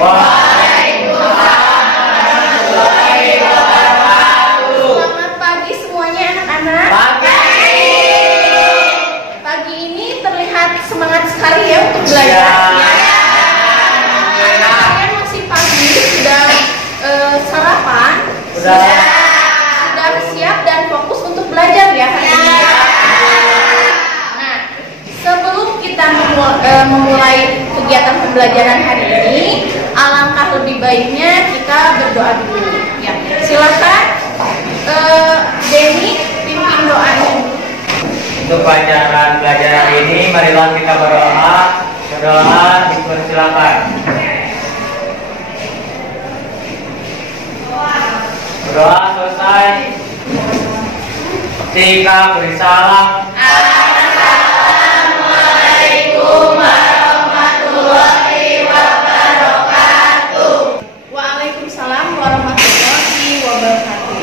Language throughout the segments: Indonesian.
Selamat pagi semuanya anak-anak. Pagi ini terlihat semangat sekali ya untuk belajar. Kalian masih pagi sudah sarapan, sudah siap dan fokus untuk belajar ya hari ini. Nah, sebelum kita memulai kegiatan pembelajaran hari ini, alangkah lebih baiknya kita berdoa dulu. Ya, silakan Denny pimpin doanya. Untuk pelajaran belajar hari ini, marilah kita berdoa. Berdoa dipersilakan. Berdoa selesai. Ketika beri salam. Assalamualaikum warahmatullahi wabarakatuh. Waalaikumsalam warahmatullahi wabarakatuh.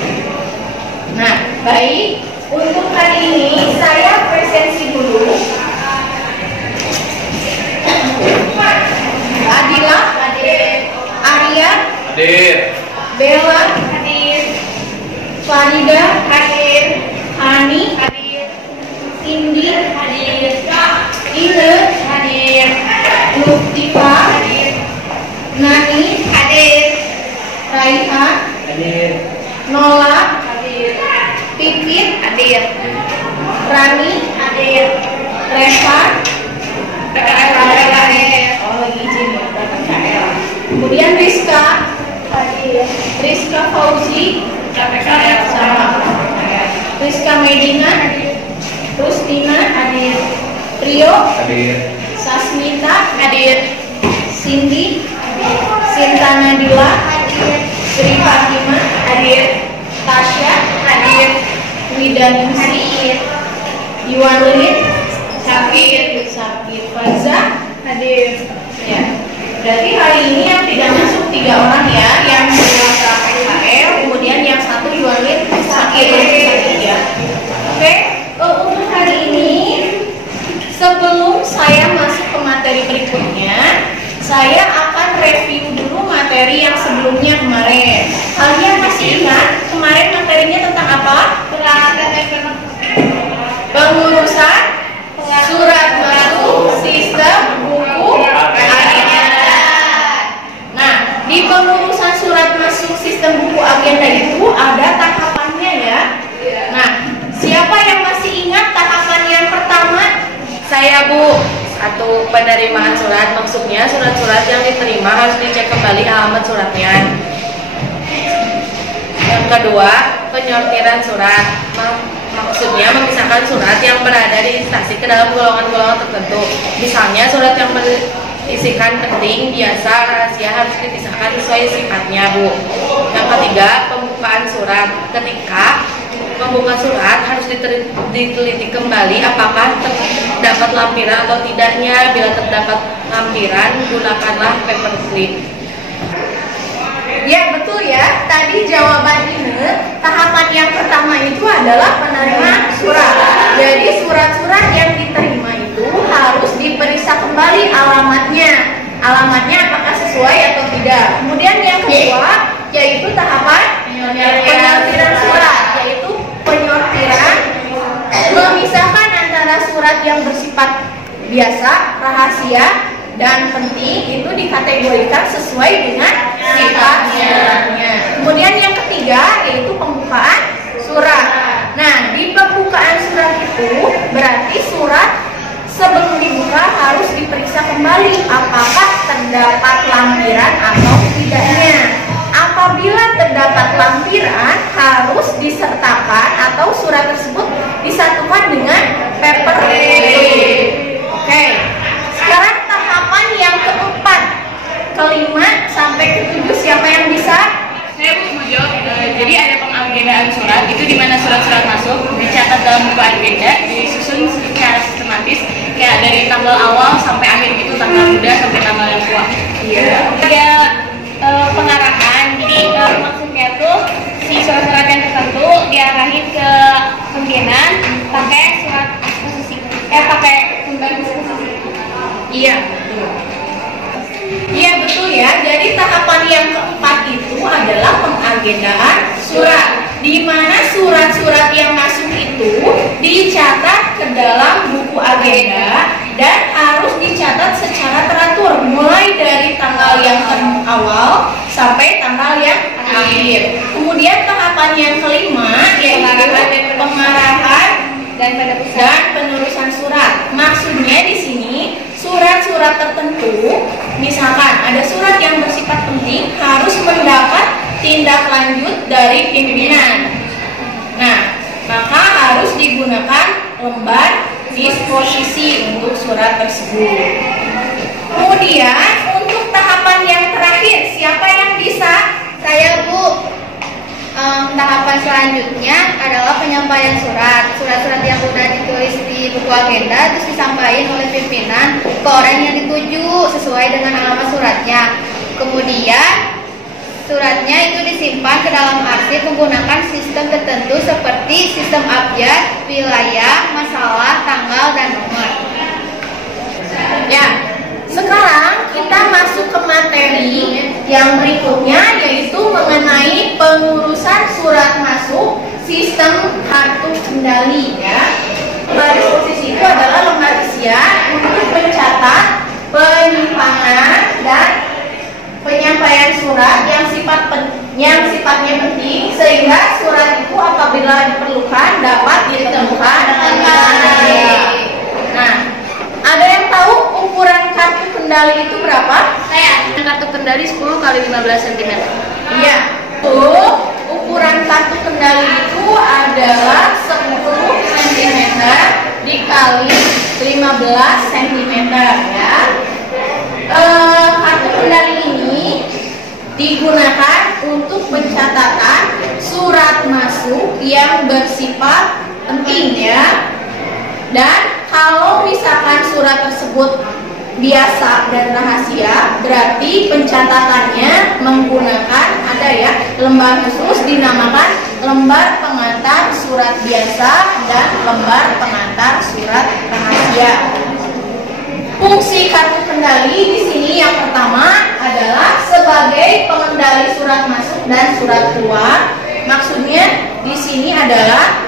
Nah, baik. Untuk hari ini saya presensi dulu. Adila hadir, Arya Hadir. Bella hadir, Farida hadir, Hani hadir, Cindy hadir, Ine hadir, Luftika hadir, Nani hadir, Raihan Hadir. Nola hadir, Pipit hadir, Rani hadir, Reva oh lagi izin ya, KL. Kemudian Rizka hadir, Rizka Fauzi sama Rizka Medina hadir, Rustina hadir, Rio Hadir. Sasmita hadir, Cindy Sinta Nadila hadir, Sri Fatima hadir, Tasya hadir, Widanusi, Yuanlin, Sakit, Faza hadir. Ya, berarti hari ini yang tidak masuk 3 orang ya, yang dua KL, kemudian yang satu Yuanlin sakit ya. Oke, untuk hari ini sebelum saya masuk ke materi berikutnya, saya akan review dulu materi yang sebelumnya kemarin. Kalian masih ingat kemarin materinya tentang apa? Pengurusan surat masuk sistem buku agenda. Nah, di pengurusan surat masuk sistem buku agenda itu ada tahapannya ya. Nah, siapa yang masih ingat tahapan yang pertama? Saya Bu. Satu, penerimaan surat, maksudnya surat-surat yang diterima harus dicek kembali alamat suratnya. Yang kedua, penyortiran surat, maksudnya memisahkan surat yang berada di instansi ke dalam golongan-golongan tertentu. Misalnya surat yang berisikan penting, biasa, rahasia harus dipisahkan sesuai sifatnya Bu. Yang ketiga, pembukaan surat. Ketika membuka surat harus diteliti kembali apakah terdapat lampiran atau tidaknya. Bila terdapat lampiran, gunakanlah paper clip. Ya betul ya, tadi jawaban ini tahapan yang pertama itu adalah penerimaan surat. Jadi surat-surat yang diterima itu harus diperiksa kembali alamatnya. Alamatnya apakah sesuai atau tidak. Kemudian yang kedua yaitu tahapan penyortiran surat, yaitu penyortiran memisahkan antara surat yang bersifat biasa, rahasia, dan penting itu dikategorikan sesuai dengan sifat suratnya. Kemudian yang ketiga yaitu pembukaan surat. Nah, di pembukaan surat itu berarti surat sebelum dibuka harus diperiksa kembali apakah terdapat lampiran atau tidaknya. Apabila terdapat lampiran harus disertakan atau surat tersebut disatukan dengan paper clip. Oke. Sekarang tahapan yang keempat, kelima sampai ketujuh siapa yang bisa? Saya Bu jawab. Jadi ada pengagendaan surat itu di mana surat-surat masuk dicatat dalam buku agenda, disusun secara sistematis ya dari tanggal awal sampai akhir gitu, tanggal muda sampai tanggal yang tua. Iya. Ada pengarahan. Jadi maksudnya tuh si surat-surat yang tertentu diarahin ke pimpinan pakai surat posisi. Pakai lembar posisi. Iya, betul. Iya betul ya. Jadi akhir. Kemudian tahapan yang kelima yaitu pengarahan dan penerusan surat. Maksudnya di sini surat-surat tertentu, misalkan ada surat yang bersifat penting harus mendapat tindak lanjut dari pimpinan. Nah, maka harus digunakan lembar disposisi untuk surat tersebut. Kemudian untuk tahapan yang terakhir, siapa yang bisa? Saya, Bu. Tahapan selanjutnya adalah penyampaian surat. Surat-surat yang sudah ditulis di buku agenda terus disampaikan oleh pimpinan ke orang yang dituju sesuai dengan alamat suratnya. Kemudian suratnya itu disimpan ke dalam arsip menggunakan sistem tertentu seperti sistem abjad, wilayah, masalah, tanggal, dan nomor. Ya, sekarang kita masuk ke materi yang berikutnya yaitu mengenai pengurusan surat masuk sistem kartu kendali ya. Lembar disposisi itu adalah lembar isian untuk mencatat penyimpangan dan penyampaian surat yang sifatnya penting sehingga surat itu apabila diperlukan dapat ditemukan dengan baik. Nah, ada yang tahu ukuran kartu kendali itu berapa? Kartu kendali 10 kali 15 cm. Iya, ukuran kartu kendali itu adalah 10 cm dikali 15 cm ya. Kartu kendali ini digunakan untuk pencatatan surat masuk yang bersifat penting ya. Dan kalau misalkan surat tersebut biasa dan rahasia, berarti pencatatannya menggunakan ada ya lembar khusus dinamakan lembar pengantar surat biasa dan lembar pengantar surat rahasia. Fungsi kartu kendali di sini yang pertama adalah sebagai pengendali surat masuk dan surat keluar. Maksudnya di sini adalah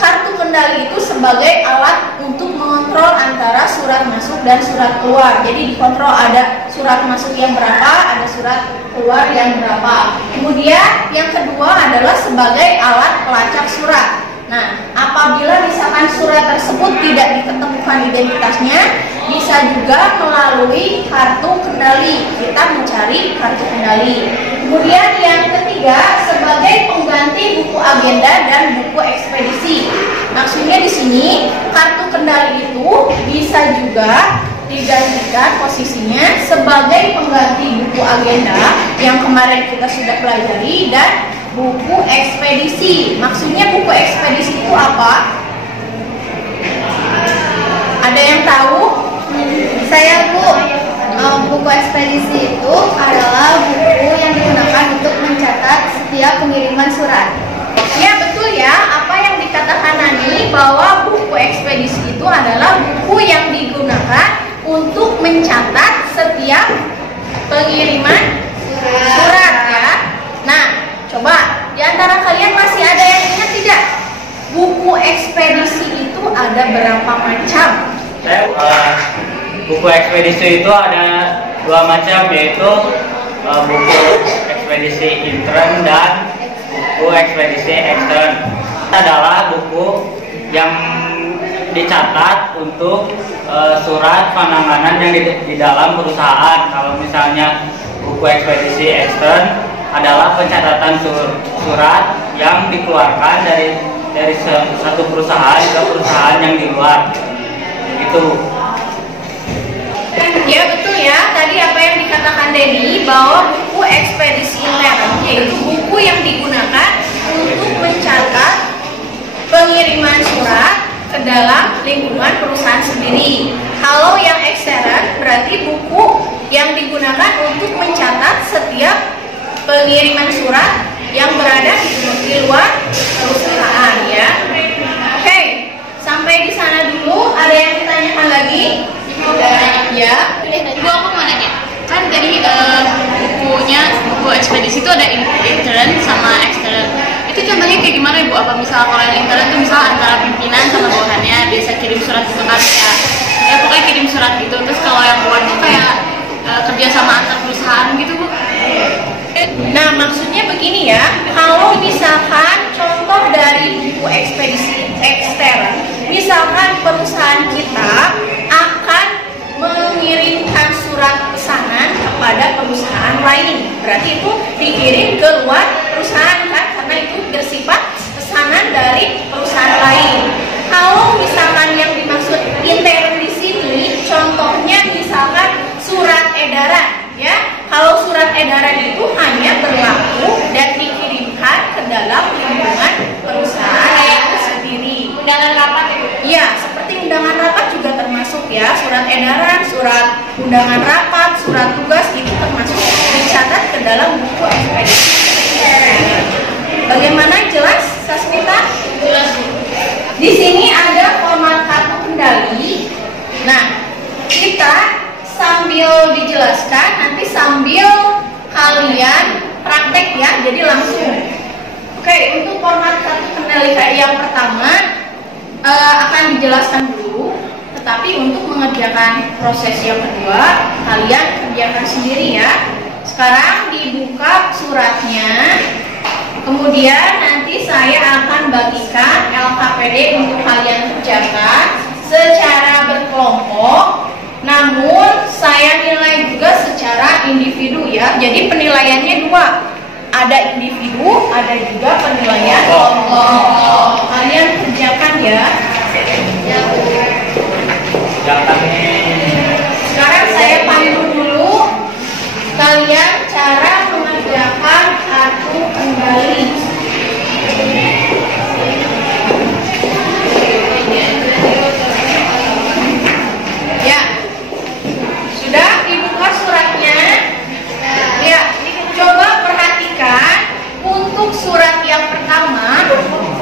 kartu kendali itu sebagai alat untuk mengontrol antara surat masuk dan surat keluar. Jadi dikontrol ada surat masuk yang berapa, ada surat keluar yang berapa. Kemudian yang kedua adalah sebagai alat pelacak surat. Nah, apabila misalkan surat tersebut tidak diketemukan identitasnya, bisa juga melalui kartu kendali. Kita mencari kartu kendali. Kemudian yang ketiga sebagai pengganti buku agenda dan buku ekspedisi. Maksudnya di sini kartu kendali itu bisa juga digantikan posisinya sebagai pengganti buku agenda yang kemarin kita sudah pelajari dan buku ekspedisi. Maksudnya buku ekspedisi itu apa? Ada yang tahu? Saya, Bu. Buku ekspedisi itu adalah buku yang digunakan untuk mencatat setiap pengiriman surat. Ya betul ya, apa yang dikatakan Nani bahwa buku ekspedisi itu adalah buku yang digunakan untuk mencatat setiap pengiriman surat ya. Nah, coba di antara kalian masih ada yang ingat tidak? Buku ekspedisi itu ada berapa macam? Buku ekspedisi itu ada 2 macam, yaitu buku ekspedisi intern dan buku ekspedisi ekstern. Adalah buku yang dicatat untuk surat penanganan yang di dalam perusahaan. Kalau misalnya buku ekspedisi ekstern adalah pencatatan surat yang dikeluarkan dari satu perusahaan ke perusahaan yang di luar. Itu. Ya betul ya, tadi apa yang dikatakan Denny bahwa buku ekspedisi intern yaitu buku yang digunakan untuk mencatat pengiriman surat ke dalam lingkungan perusahaan sendiri. Kalau yang ekstern berarti buku yang digunakan untuk mencatat setiap pengiriman surat yang berada di luar perusahaan ya. Oke, sampai di sana dulu. Ada yang ditanyakan lagi? Ya. Bu, aku mau nanya. Kan tadi buku ekspedisi itu ada intern sama ekstern. Itu contohnya kayak gimana ya, Bu? Apa misal kalau yang intern itu misal antara pimpinan sama bawahannya biasa kirim surat gitu kan ya pokoknya kirim surat gitu. Terus kalau yang luar itu kayak kerja sama antar perusahaan gitu, Bu. Nah, maksudnya begini ya, kalau misalkan contoh dari buku ekspedisi ekstern, misalkan perusahaan kita akan mengirimkan surat pesanan kepada perusahaan lain, berarti itu dikirim ke luar perusahaan kan, karena itu bersifat pesanan dari perusahaan lain. Kalau misalkan yang dimaksud intern di sini, contohnya misalkan surat edaran. Ya, kalau surat edaran itu hanya berlaku dan dikirimkan ke dalam lingkungan perusahaan itu sendiri. Undangan rapat itu? Iya, seperti undangan rapat juga termasuk ya, surat edaran, surat undangan rapat, surat tugas itu termasuk dicatat ke dalam buku ekspedisi. Bagaimana, jelas, Sasmita? Jelas. Di sini ada format kartu kendali. Nah, kita sambil dijelaskan, nanti sambil kalian praktek ya, jadi langsung. Oke, untuk format kartu kendali yang pertama akan dijelaskan dulu, tetapi untuk mengerjakan proses yang kedua, kalian kerjakan sendiri ya. Sekarang dibuka suratnya, kemudian nanti saya akan bagikan LKPD untuk kalian kerjakan secara berkelompok. Namun saya nilai juga secara individu ya. Jadi penilaiannya dua. Ada individu, ada juga penilaian kelompok. Kalian kerjakan ya. Sekarang saya pandu dulu kalian cara mengerjakan kartu kendali. Ya. Sudah dibuka suratnya? Ya, coba perhatikan untuk surat yang pertama,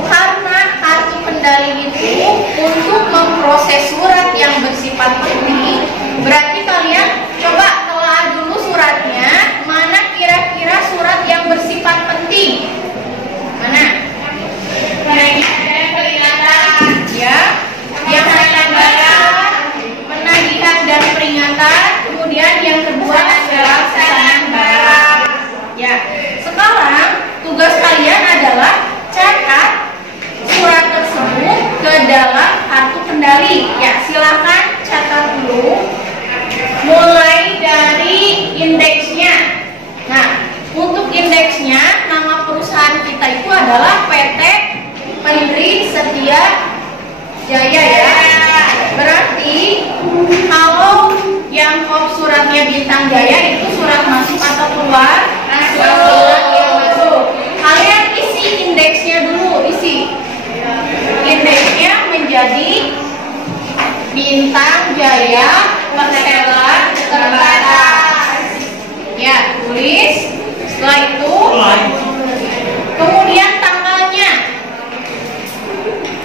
karena kartu kendali itu untuk memproses surat yang bersifat penting, berarti kalian coba telah dulu suratnya, mana kira-kira surat yang bersifat penting? Mana? Peringatan, ya, yang penagihan dan peringatan. Kemudian yang kedua adalah pesanan barang. Ya, sekarang tugas kalian adalah catat surat tersebut ke dalam kartu kendali. Ya, silakan catat dulu, mulai dari indeksnya. Nah, untuk indeksnya, nama perusahaan kita itu adalah PT Pendri Setia Jaya ya. Berarti kalau yang suratnya bintang jaya itu surat masuk atau keluar? Surat yang masuk. Kalian isi indeksnya dulu, isi. Indeksnya menjadi bintang jaya persetelan terbatas. Ya, tulis. Setelah itu, kemudian tanggalnya.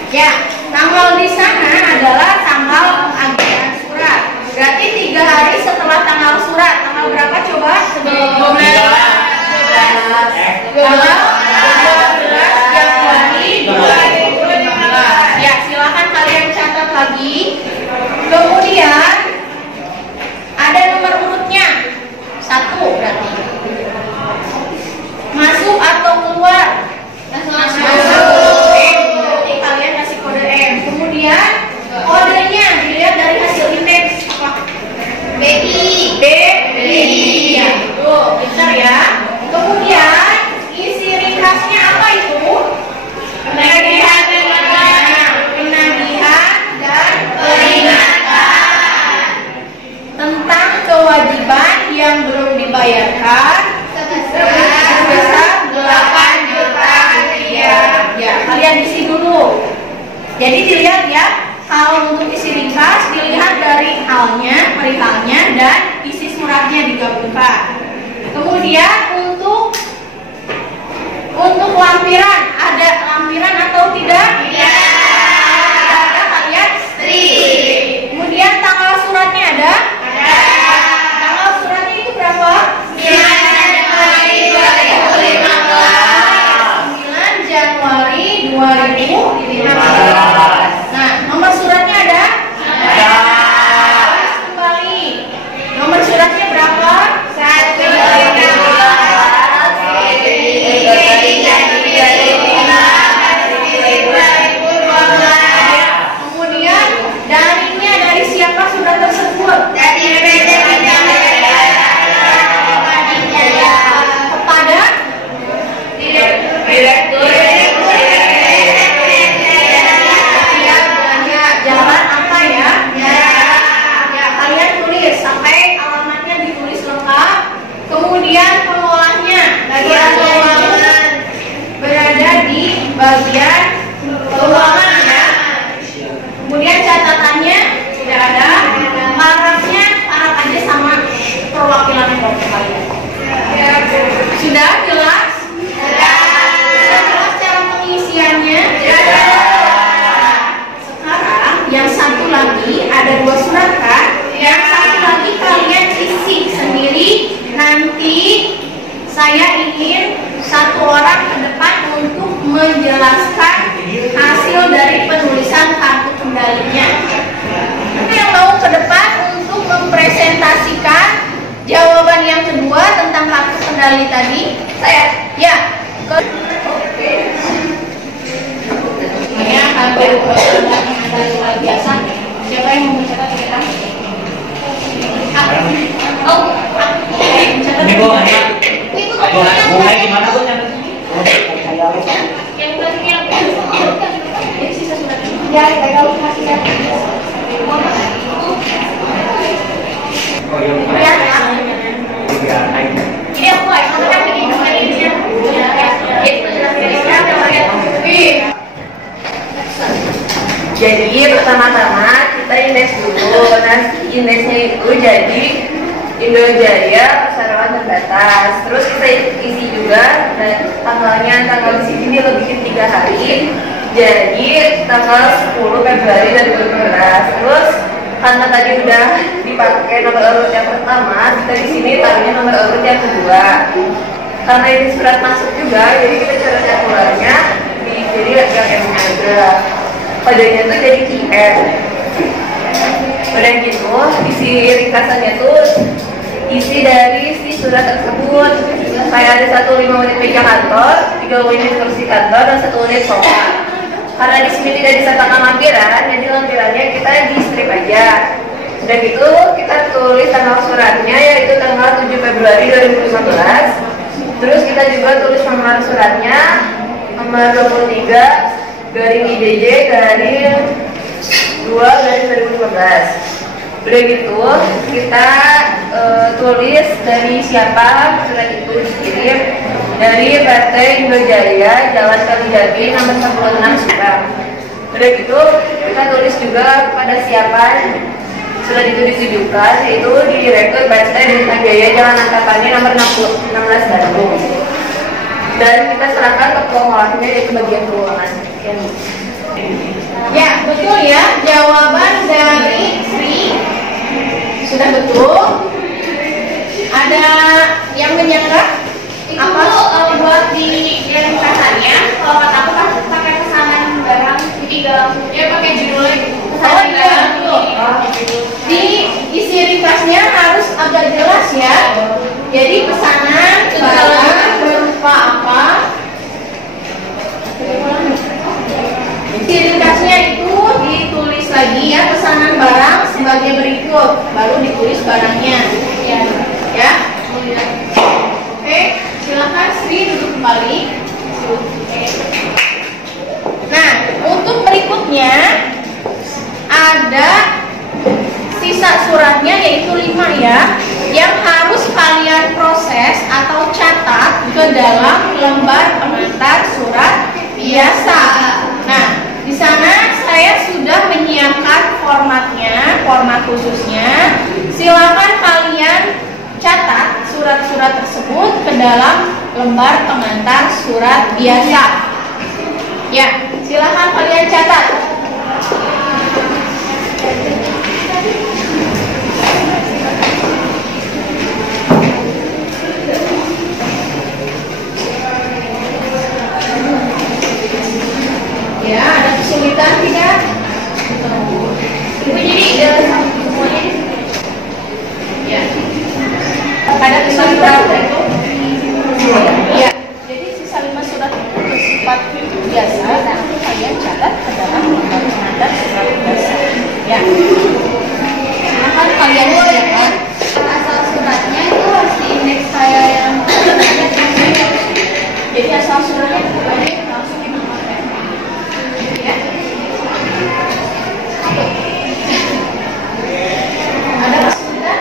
Ya, tanggal di sana adalah tanggal penganggilan surat. Berarti 3 hari setelah tanggal surat. Tanggal berapa coba? 12 Januari 2015. Ya, silakan kalian catat lagi. Kemudian ada nomor urutnya. 1 berarti. Masuk atau keluar? Masuk. Berarti kalian kasih kode M. Kemudian kodenya dilihat dari hasil indeks apa? BI. Ya, tuh, bentar ya. Kemudian isi ringkasnya apa itu? Penagihan dan peringatan tentang kewajiban yang belum dibayarkan sebesar 8 juta rupiah. Ya, kalian isi dulu. Jadi dilihat ya, kalau untuk isi ringkas dilihat dari halnya, perihalnya, dan isi suratnya digabungkan. Kemudian untuk lampiran, ada lampiran atau tidak? Tidak. Ada, kalian strip. Kemudian tanggal suratnya ada? Ada. Tanggal suratnya itu berapa? 9 Januari 2015. 9 Januari 2015. Nah, nomor suratnya ada? Ada. Kembali. Nomor suratnya berapa? 1. Direktur. Jalan apa ya? Ya, kalian tulis sampai alamatnya ditulis lengkap. Kemudian pengolahnya berada di bagian keuangan ya. Kemudian catatannya sudah ada. Paragrafnya harap aja sama perwakilan kelompok kalian. Sudah jelas? Sudah jelas cara pengisiannya? Sekarang yang satu lagi ada 2 surat kan? Yang satu lagi kalian isi sendiri. Nanti saya ingin 1 orang ke depan untuk menjelaskan hasil dari penulisan kartu kendalinya. Yang mau ke depan untuk mempresentasikan jawaban yang kedua tentang kartu kendali tadi? Saya. Ya. Oke. Semuanya kartu kendali luar biasa. Siapa yang mau mencatat kita? Ini Bu, mulai gimana Bu? Yang tadinya Ya, kita kasih ya. Oh iya. Ini aku kan begini ini. Jadi pertama-tama kita indeks dulu. Nanti indeksnya itu jadi Indojaya Perseroan Terbatas. Terus kita isi juga tanggalnya, tanggal di sini dia lebih 3 hari. Jadi tanggal 10 Februari 2015. Terus karena tadi udah dipakai nomor urut yang pertama, kita di sini taruhnya nomor urut yang kedua. Karena ini surat masuk juga, jadi kita cara calculannya jadi yang M aja. Kodenya tuh jadi IM. Udah gitu, isi ringkasannya tuh isi dari si surat tersebut. Kayak ada 1 5 unit meja kantor, 3 unit kursi kantor, dan 1 unit sofa. Karena di sini tidak disertakan lampiran, jadi lampirannya kita di strip aja. Udah gitu, kita tulis tanggal suratnya yaitu tanggal 7 Februari 2015. Terus kita juga tulis nomor suratnya, nomor 23 garing IJJ garing 2 garing 2015. Udah gitu, kita tulis dari siapa surat itu dikirim, dari PT Indojaya Jalan Kalijati nomor 16 Subang. Udah gitu, kita tulis juga kepada siapa surat itu ditujukan, yaitu Direktur PT Bintang Jaya Jalan Antapani nomor 16 Bandung. Dan kita serahkan ke pengolahnya yaitu bagian keuangan. Ya, betul ya. Jawaban dari Sri sudah betul. Ada yang menyanggah? Apa buat di ringkasannya? Kalau kata aku kan pakai pesanan barang, jadi gak langsung dia pakai judulnya gitu. Oh iya, betul. Di isi ringkasnya harus agak jelas ya. Jadi pesanan barang berupa apa? Isi ringkasnya itu ditulis lagi ya, pesanan barang sebagai berikut, baru ditulis barangnya. Ya. Oke, silakan Sri duduk kembali. Nah, untuk berikutnya ada sisa suratnya yaitu 5 ya, yang harus kalian proses atau catat ke dalam lembar pengantar surat biasa. Nah, di sana saya sudah menyiapkan formatnya, format khususnya. Silakan kalian catat surat-surat tersebut ke dalam lembar pengantar surat biasa. Ya, silakan kalian catat. Ya, ada kesulitan tidak? Ibu jadi semuanya. Ya. Ada kesulitan itu? Ya. Jadi sisa 5 surat itu bersifat biasa dan kalian catat ke dalam lembar pengantar surat biasa. Ya. Maka kalian siapkan. Asal suratnya itu harus di indeks saya yang Jadi asal surat Ada kesulitan?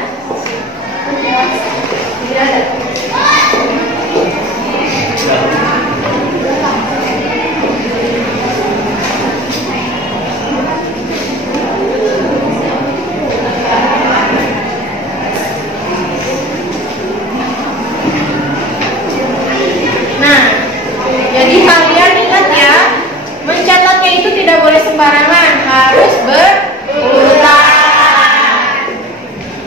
Tidak ada. Nah, jadi kalian ingat ya, mencatatnya itu tidak boleh sembarangan, harus berurutan.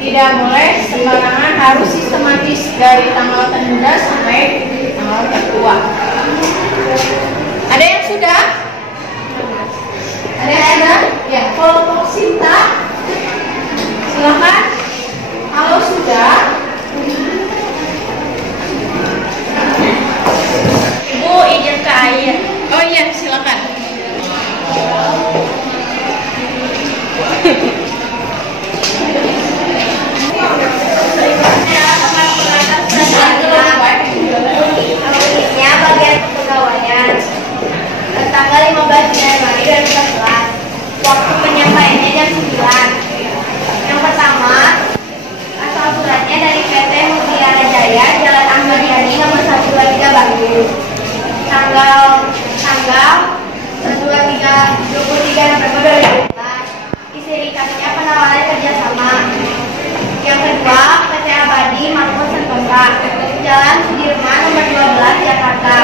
Tidak boleh sembarangan, harus sistematis dari tanggal termuda sampai tanggal tertua. Ada yang sudah? Ada yang sudah? Ya, kelompok Sinta, silakan. Kalau sudah, Ibu izin ke air. oh iya, silakan. Awalnya bagian kepegawaian tanggal 15 Januari 2014. Waktu penyampaiannya jam 9. Yang pertama, asal suratnya dari PT Mutiara Jaya, Jalan Ahmad Yani nomor 123 Bandung. Tanggal 23 November 2014. Isi ringkasnya penawaran kerjasama. Yang kedua, PT Abadi Makmur Sentosa, Jalan Sudirman nomor 12 Jakarta.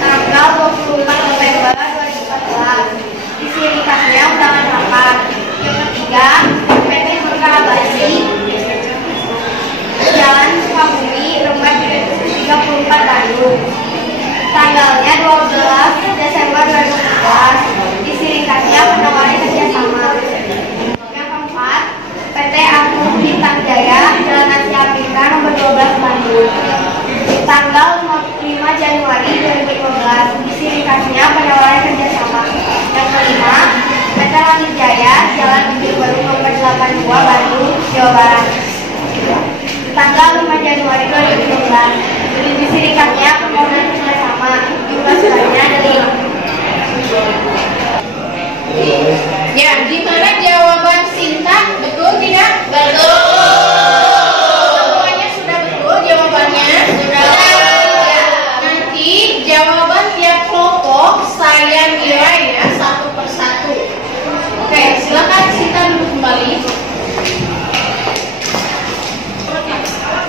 Tanggal 24 November 2014. Isi ringkasnya undangan rapat. Yang ketiga, PT Murka Abadi, Jalan Sukabumi Rembang 34 Bandung. Tanggalnya 12 Desember 2014. Isi ringkasnya penawaran kerjasama. Yang keempat, PT Agung Bintang Jaya, Jalan Asia Afrika nomor 12 Bandung. Tanggal 5 Januari 2015. Isi ringkasnya penawaran kerjasama. Yang kelima, PT Langit Jaya, Jalan Ujung Baru nomor 82 Bandung, Jawa Barat. Tanggal 5 Januari 2015. Isi ringkasnya permohonan kerjasama. Jumlah suratnya ada 5. Ya, gimana jawaban Sinta? Betul tidak? Betul. Semuanya sudah betul jawabannya? Sudah. Ya, nanti jawaban tiap kelompok saya nilai ya satu persatu. Oke, silakan Sinta dulu kembali.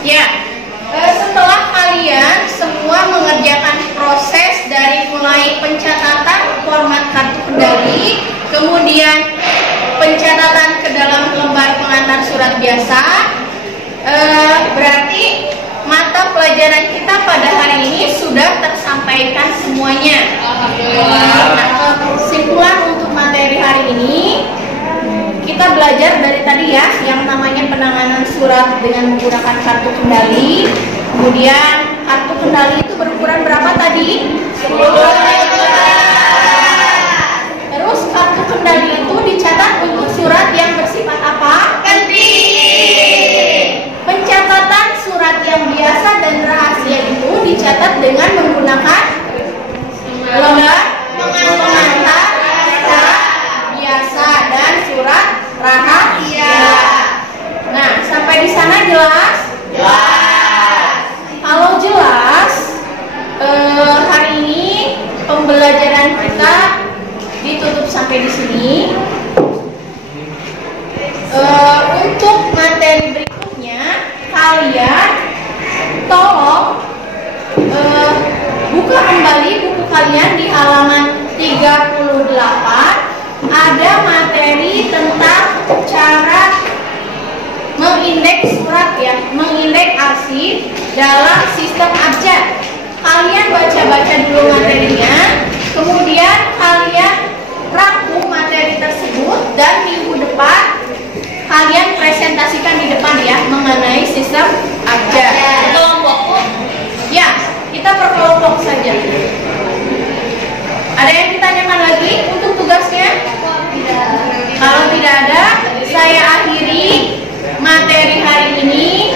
Ya, setelah kalian semua mengerjakan proses dari mulai pencatatan format kartu kendali, kemudian pencatatan ke dalam lembar pengantar surat biasa, berarti mata pelajaran kita pada hari ini sudah tersampaikan semuanya. Nah, kesimpulan untuk materi hari ini, kita belajar dari tadi ya, yang namanya penanganan surat dengan menggunakan kartu kendali. Kemudian kartu kendali itu berukuran berapa tadi? 10. Terus kartu kendali itu dicatat untuk surat yang bersifat apa? Penting. Pencatatan surat yang biasa dan rahasia itu dicatat dengan menggunakan lembar pengantar biasa dan surat rahasia. Nah, sampai di sana jelas? Jelas. Kalau jelas, hari ini pembelajaran kita ditutup sampai di sini. Untuk materi berikutnya, kalian tolong buka kembali buku kalian di halaman 38. Ada materi tentang cara mengindeks surat ya, mengindeks arsip dalam sistem abjad. Kalian baca-baca dulu materinya, kemudian kalian rangkum materi tersebut dan minggu depan kalian presentasikan di depan ya mengenai sistem abjad. Kelompokku. Ya, kita per kelompok saja. Ada yang ditanyakan lagi untuk tugasnya? Kalau tidak ada, saya akhiri materi hari ini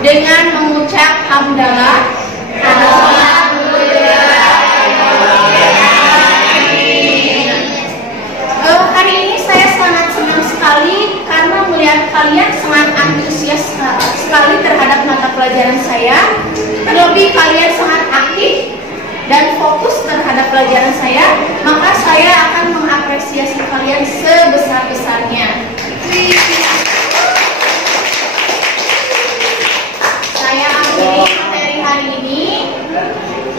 dengan mengucap hamdalah. Alhamdulillah. dan fokus terhadap pelajaran saya, maka saya akan mengapresiasi kalian sebesar-besarnya. Saya akhiri materi hari ini.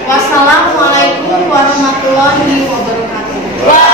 Wassalamualaikum warahmatullahi wabarakatuh.